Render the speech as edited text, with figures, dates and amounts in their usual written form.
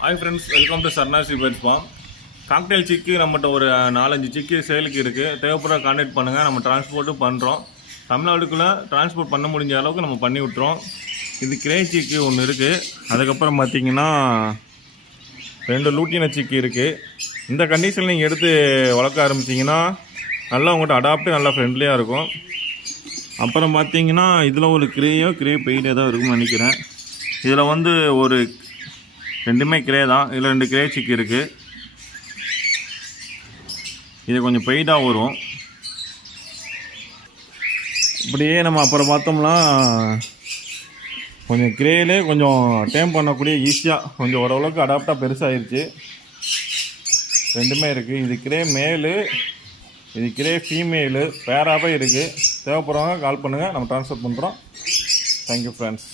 Hi friends, welcome to Sarnasi Birds Farm. Cockatiel chick நம்மட்ட ஒரு 4-5 chick சேலுக்கு இருக்கு. தேவைப்படுற கான்டாக்ட் பண்ணுங்க. நம்ம டிரான்ஸ்போர்ட் பண்றோம். தமிழ்நாடுக்குள்ள டிரான்ஸ்போர்ட் பண்ண முடிஞ்ச அளவுக்கு நம்ம பண்ணி விட்டுறோம். இது கிரே chick ஒன்னு இருக்கு. அதுக்கு அப்புறம் பாத்தீங்கன்னா ரெண்டு லூட்டின chick இருக்கு. இந்த கண்டிஷன்ல நீங்க எடுத்து வளர்க்க ஆரம்பிச்சீங்கன்னா நல்லா உங்கள்ட்ட அடாப்ட் நல்லா ஃப்ரெண்ட்லியா இருக்கும். அப்புறம் பாத்தீங்கன்னா இதுல ஒரு கிரே பெயிண்ட் ஏதோ இருக்கும்னு நினைக்கிறேன். இதுல வந்து ஒரு ரெண்டுமே கிரே தான். இதில் ரெண்டு கிரே சிக் இருக்குது. இது கொஞ்சம் பெய்டாக வரும். இப்படியே நம்ம அப்புறம் பார்த்தோம்னா கொஞ்சம் கிரேலே கொஞ்சம் டேம் பண்ணக்கூடிய ஈஸியாக கொஞ்சம் ஓரளவுக்கு அடாப்டாக பெருசாகிருச்சு. ரெண்டுமே இருக்குது. இது கிரே மேலு, இது கிரே ஃபீமேலு பேராகவே இருக்குது. தேவைப்படுறவங்க கால் பண்ணுங்கள், நம்ம ட்ரான்ஸ்ஃபர் பண்ணுறோம். Thank you friends.